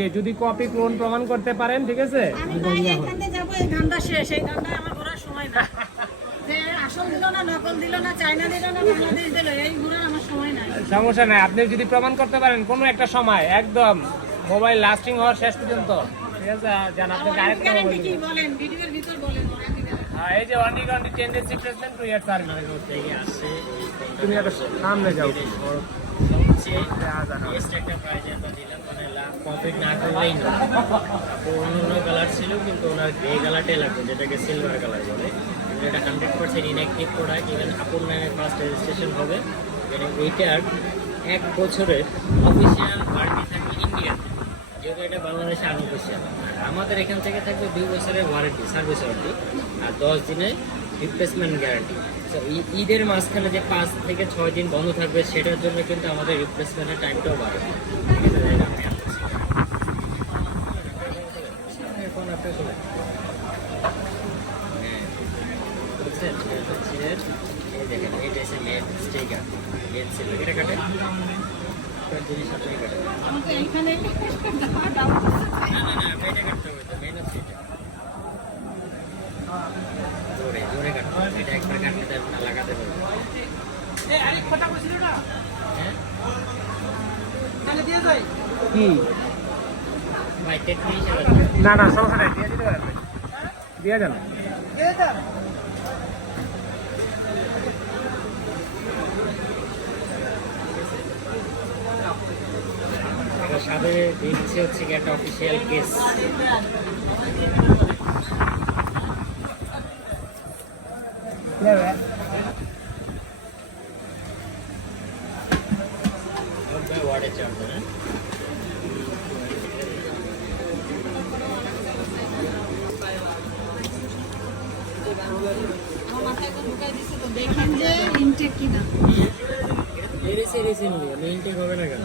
থেকে যদি copy clone প্রমাণ করতে পারেন, ঠিক আছে? আমি ভাই এখানে যাব, এই ধান্দা শেষ, এই ধান্দায় আমার ঘোরার সময় না। যে আসল দিল না, নকল দিল না, চায়না দিল না, বাংলাদেশ দিল, এই ঘোরার আমার সময় নাই। সমস্যা নাই, আপনি যদি প্রমাণ করতে পারেন কোনো একটা সময় একদম মোবাইল লাস্টিং হওয়ার শেষ পর্যন্ত, ঠিক আছে? জান আপনাকে আরেকটা গ্যারান্টি মোবাইল কি বলেন, ভিডিওর ভিতর বলেন। এই যে warranty guarantee 10 days replacement 2 year service থেকে আসছে তুমি একটা নাম লে যাও সবচেয়ে বেস্ট একটা প্রাইজ আমরা দিলাম, মানে লাভ প্রফিট না করলেই না। অন্য কালার ছিল কিন্তু ওনার গ্রে কালারটাই লাগবে, যেটাকে সিলভার কালার বলে। এটা 100% ইনঅ্যাক্টিভ প্রোডাক্ট, ইভেন আপুর নামে ফার্স্ট রেজিস্ট্রেশন হবে। মানে এইটার 1 বছরের অফিসিয়াল ওয়ারেন্টি থাকবে ইন্ডিয়াতে, যেহেতু এটা বাংলাদেশে আনঅফিসিয়াল। আর আমাদের এখান থেকে থাকবে 2 বছরের ওয়ারেন্টি, সার্ভিস ওয়ারেন্টি, আর 10 দিনের রিপ্লেসমেন্ট গ্যারান্টি। তো ঈদের মাঝখানে যে 5 থেকে 6 দিন বন্ধ থাকবে, সেটার জন্য কিন্তু আমাদের রিপ্লেসমেন্টের টাইমটাও বাড়বে। এখন আপনার চলে বুঝছেন, এই দেখেন এটা হচ্ছে মেন স্টিকার, মেন ছিল এটা কাটে জিনিস আপনি কাটেন। আমাকে এইখানে না আপনি এটা কাটতে হবে, তো মেন হচ্ছে এটা। জোরে জোরে কাটতে হবে, এটা একবার কাটতে দেবেন না, লাগাতে পারবেন। হ্যাঁ কি ভাই 33,000 না না সমস্যা নাই, দিয়ে দিতে পারেন, দিয়ে দেন। এটার সাথে দিচ্ছে হচ্ছে কি একটা অফিসিয়াল কেস। ওয়ার্ডে চার্জ না আমার মাথায় তো ঢুকাই দিছে, তো দেখেন যে ইনটেক কিনা। এরিসে নিয়ে মেইনটেইন হবে না কেন?